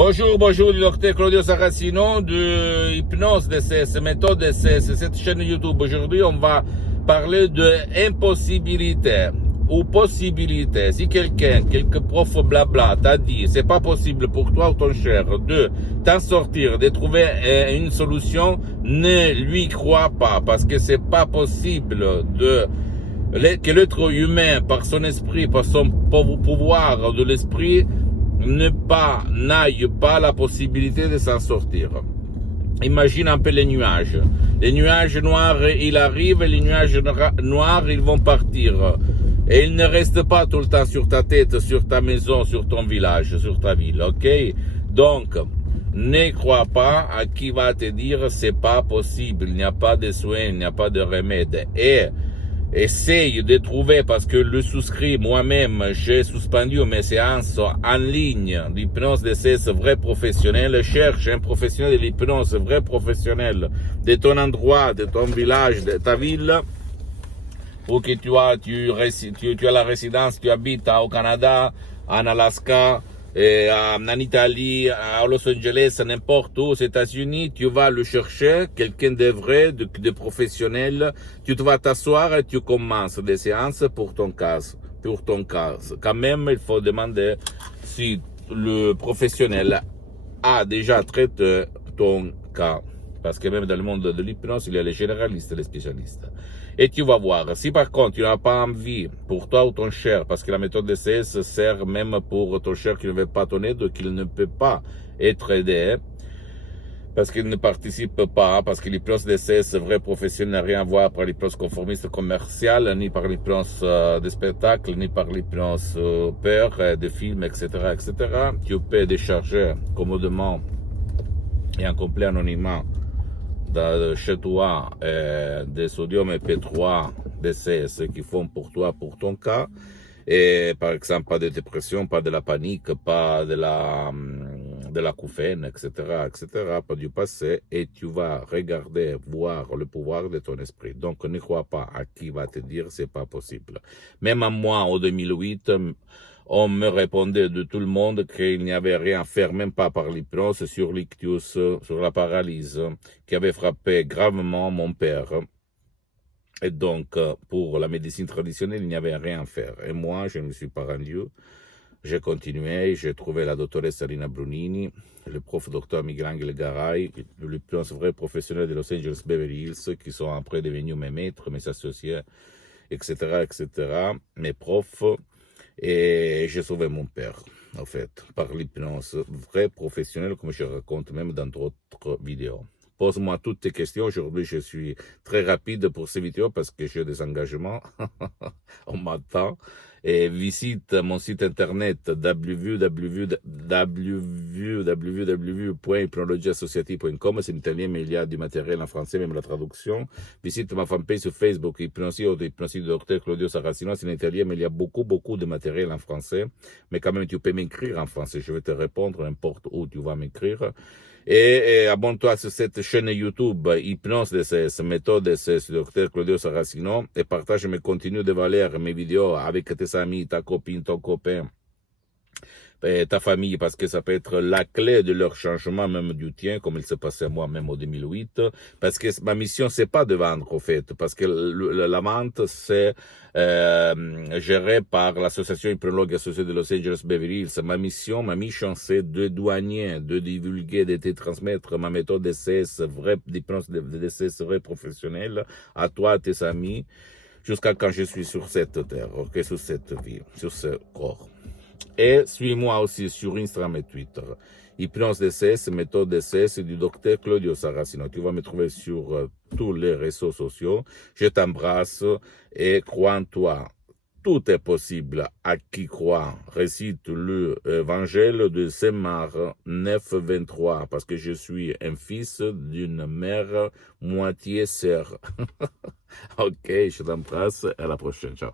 Bonjour, du docteur Claudio Saracino de Hypnose DCS, méthode DCS, cette chaîne YouTube. Aujourd'hui, on va parler de impossibilité ou possibilité. Si quelque prof blabla t'a dit c'est pas possible pour toi ou ton cher de t'en sortir, de trouver une solution, ne lui crois pas parce que c'est pas possible que l'être humain, par son esprit, par son pouvoir de l'esprit, n'aille pas la possibilité de s'en sortir. Imagine un peu les nuages. Les nuages noirs, ils arrivent et les nuages noirs, ils vont partir. Et ils ne restent pas tout le temps sur ta tête, sur ta maison, sur ton village, sur ta ville, ok? Donc, ne crois pas à qui va te dire c'est pas possible, il n'y a pas de soins, il n'y a pas de remède. Et essaye de trouver, parce que le souscrit, moi-même, j'ai suspendu mes séances en ligne d'hypnose DCS vrai professionnel. Cherche un professionnel de l'hypnose vrai professionnel de ton endroit, de ton village, de ta ville, pour que tu as la résidence, tu habites au Canada, en Alaska, en Italie, à Los Angeles, n'importe où, aux États-Unis, tu vas le chercher, quelqu'un de vrai, de professionnel, tu te vas t'asseoir et tu commences des séances pour ton cas. Quand même, il faut demander si le professionnel a déjà traité ton cas. Parce que même dans le monde de l'hypnose, il y a les généralistes et les spécialistes. Et tu vas voir. Si par contre, tu n'as pas envie pour toi ou ton cher, parce que la méthode DCS sert même pour ton cher qui ne veut pas ton aide, qu'il ne peut pas être aidé, parce qu'il ne participe pas, parce que l'hypnose DCS vrai professionnel n'a rien à voir par l'hypnose conformiste commerciale, ni par l'hypnose de spectacle, ni par l'hypnose peur, de films, etc., etc. Tu peux décharger commodément et en complet anonymat chez toi des sodium MP3 DCS qui font pour toi, pour ton cas. Et par exemple, pas de dépression, pas de la panique, pas de la couffaine, etc., pas du passé. Et tu vas regarder, voir le pouvoir de ton esprit. Donc, ne crois pas à qui va te dire c'est pas possible. Même à moi, en 2008, on me répondait de tout le monde qu'il n'y avait rien à faire, même pas par l'hypnose, sur l'ictus, sur la paralysie, qui avait frappé gravement mon père. Et donc, pour la médecine traditionnelle, il n'y avait rien à faire. Et moi, je ne me suis pas rendu. J'ai continué, j'ai trouvé la doctoresse Alina Brunini, le prof docteur Miguel-Angel Garay, l'hypnose vrai professionnel de Los Angeles Beverly Hills, qui sont après devenus mes maîtres, mes associés, etc., mes profs. Et j'ai sauvé mon père, en fait, par l'hypnose vrai professionnelle, comme je raconte même dans d'autres vidéos. Pose-moi toutes tes questions. Aujourd'hui, je suis très rapide pour ces vidéos parce que j'ai des engagements. On m'attend. Et visite mon site internet www.hypnologieassociative.com. C'est en italien, mais il y a du matériel en français, même la traduction. Visite ma fanpage sur Facebook, Hypnosie ou Hypnosie du docteur Claudio Saracino. C'est en italien, mais il y a beaucoup de matériel en français. Mais quand même, tu peux m'écrire en français. Je vais te répondre n'importe où tu vas m'écrire. Et abonne-toi sur cette chaîne YouTube, Hypnose DCS, méthode DCS, docteur Claudio Saracino, et partage mes contenus de valeur, mes vidéos avec tes amis, ta copine, ton copain, et ta famille, parce que ça peut être la clé de leur changement, même du tien, comme il s'est passé à moi même en 2008, parce que ma mission, c'est pas de vendre, au fait, parce que la vente, c'est géré par l'association hypnologue associée de Los Angeles Beverly Hills. Ma mission, c'est de douanier, de divulguer, de te transmettre ma méthode DCS, vraie d'hypnose de DCS vrai professionnel, à toi, à tes amis, jusqu'à quand je suis sur cette terre, ok, sur cette vie, sur ce corps. Et suis-moi aussi sur Instagram et Twitter. Hypnose DCS, méthode DCS du docteur Claudio Saracino. Tu vas me trouver sur tous les réseaux sociaux. Je t'embrasse et crois en toi. Tout est possible à qui croit. Récite l'évangile de Saint Marc 9:23 parce que je suis un fils d'une mère moitié sœur. Ok, je t'embrasse. À la prochaine. Ciao.